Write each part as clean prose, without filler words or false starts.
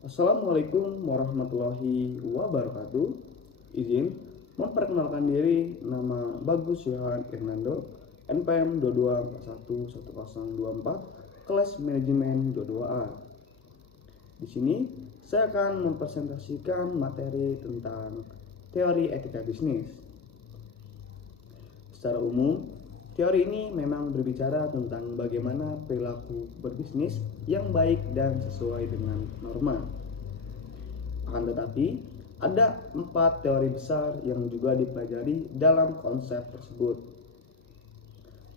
Assalamualaikum warahmatullahi wabarakatuh. Izin memperkenalkan diri, nama Bagus Yohan Fernando, NPM 22411024, kelas manajemen 22A. Di sini saya akan mempresentasikan materi tentang teori etika bisnis. Secara umum, teori ini memang berbicara tentang bagaimana perilaku berbisnis yang baik dan sesuai dengan norma. Akan tetapi, ada 4 teori besar yang juga dipelajari dalam konsep tersebut.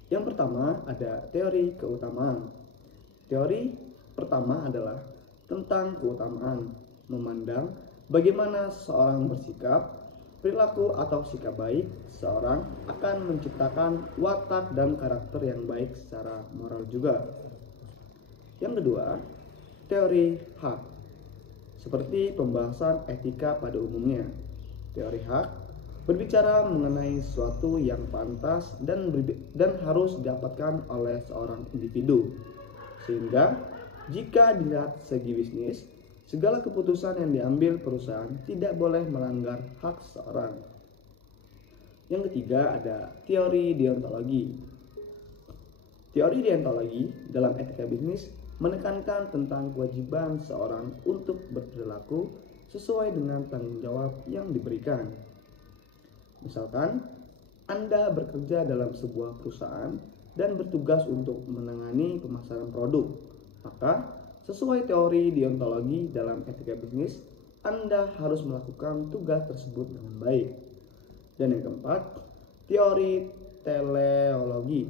Yang pertama ada teori keutamaan. Teori pertama adalah tentang keutamaan, memandang bagaimana seseorang bersikap, perilaku atau sikap baik seseorang akan menciptakan watak dan karakter yang baik secara moral juga. Yang kedua, teori hak. Seperti pembahasan etika pada umumnya, teori hak berbicara mengenai sesuatu yang pantas dan harus didapatkan oleh seorang individu. Sehingga jika dilihat segi bisnis, segala keputusan yang diambil perusahaan tidak boleh melanggar hak seseorang. Yang ketiga ada teori deontologi. Teori deontologi dalam etika bisnis menekankan tentang kewajiban seorang untuk berperilaku sesuai dengan tanggung jawab yang diberikan. Misalkan, Anda bekerja dalam sebuah perusahaan dan bertugas untuk menangani pemasaran produk, maka sesuai teori deontologi dalam etika bisnis, Anda harus melakukan tugas tersebut dengan baik. Dan yang keempat, teori teleologi.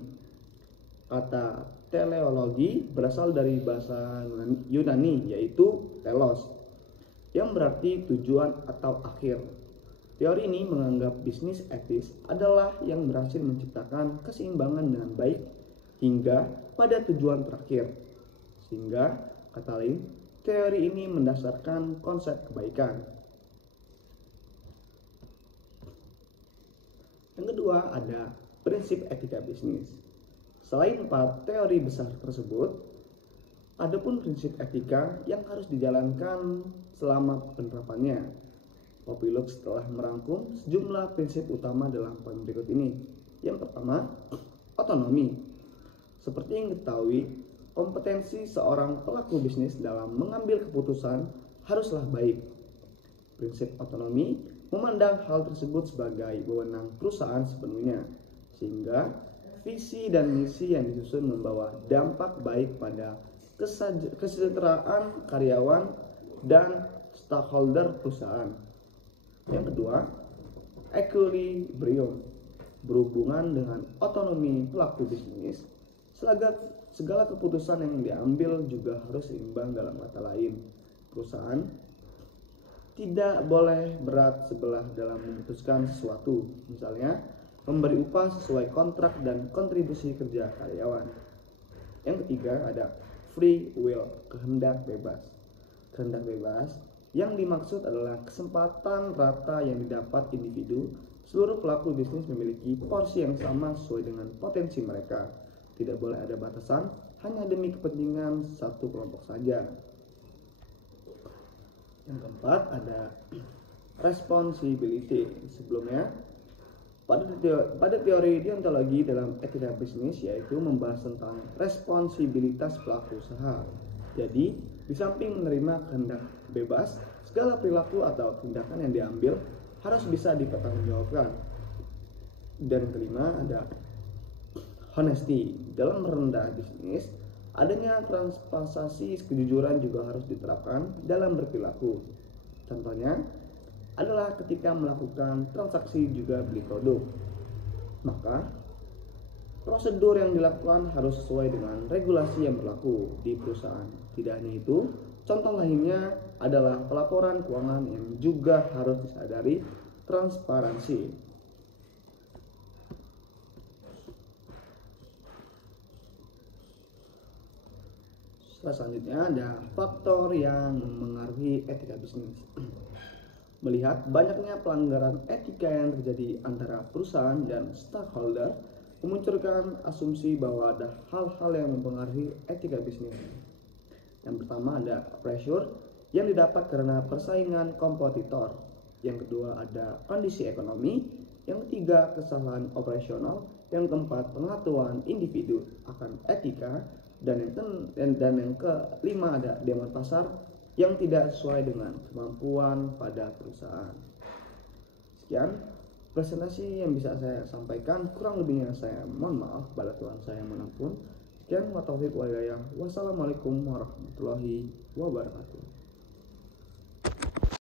Kata teleologi berasal dari bahasa Yunani, yaitu telos, yang berarti tujuan atau akhir. Teori ini menganggap bisnis etis adalah yang berhasil menciptakan keseimbangan dengan baik hingga pada tujuan terakhir. Sehingga kata lain, teori ini mendasarkan konsep kebaikan. Yang kedua ada prinsip etika bisnis. Selain 4 teori besar tersebut, ada pun prinsip etika yang harus dijalankan selama penerapannya. Popilux telah merangkum sejumlah prinsip utama dalam poin berikut ini. Yang pertama, otonomi. Seperti yang diketahui, kompetensi seorang pelaku bisnis dalam mengambil keputusan haruslah baik. Prinsip otonomi memandang hal tersebut sebagai wewenang perusahaan sepenuhnya, sehingga visi dan misi yang disusun membawa dampak baik pada kesejahteraan karyawan dan stakeholder perusahaan. Yang kedua, equilibrium. Berhubungan dengan otonomi pelaku bisnis, segala keputusan yang diambil juga harus seimbang. Dalam kata lain, perusahaan tidak boleh berat sebelah dalam memutuskan sesuatu, misalnya memberi upah sesuai kontrak dan kontribusi kerja karyawan. Yang ketiga ada free will, kehendak bebas. Kehendak bebas yang dimaksud adalah kesempatan rata yang didapat individu. Seluruh pelaku bisnis memiliki porsi yang sama sesuai dengan potensi mereka. Tidak boleh ada batasan hanya demi kepentingan satu kelompok saja. Yang keempat ada responsibility. Sebelumnya, pada teori deontologi dalam etika bisnis, yaitu membahas tentang responsibilitas pelaku usaha. Jadi, di samping menerima kehendak bebas, segala perilaku atau tindakan yang diambil harus bisa dipertanggungjawabkan. Dan kelima ada honesty. Dalam merendah bisnis, adanya transparansi kejujuran juga harus diterapkan dalam berperilaku. Contohnya adalah ketika melakukan transaksi juga beli produk, maka prosedur yang dilakukan harus sesuai dengan regulasi yang berlaku di perusahaan. Tidak hanya itu, contoh lainnya adalah pelaporan keuangan yang juga harus disadari transparansi. Selanjutnya ada faktor yang mengaruhi etika bisnis. Melihat banyaknya pelanggaran etika yang terjadi antara perusahaan dan stakeholder, memunculkan asumsi bahwa ada hal-hal yang mempengaruhi etika bisnis. Yang pertama ada pressure yang didapat karena persaingan kompetitor. Yang kedua ada kondisi ekonomi. Yang ketiga kesalahan operasional. Yang keempat pengetahuan individu akan etika. Dan yang kelima ada demand pasar yang tidak sesuai dengan kemampuan pada perusahaan. Sekian presentasi yang bisa saya sampaikan, kurang lebihnya saya mohon maaf kepada Tuhan saya manapun. Sekian, wa taufiq wal hidayah. Wassalamualaikum warahmatullahi wabarakatuh.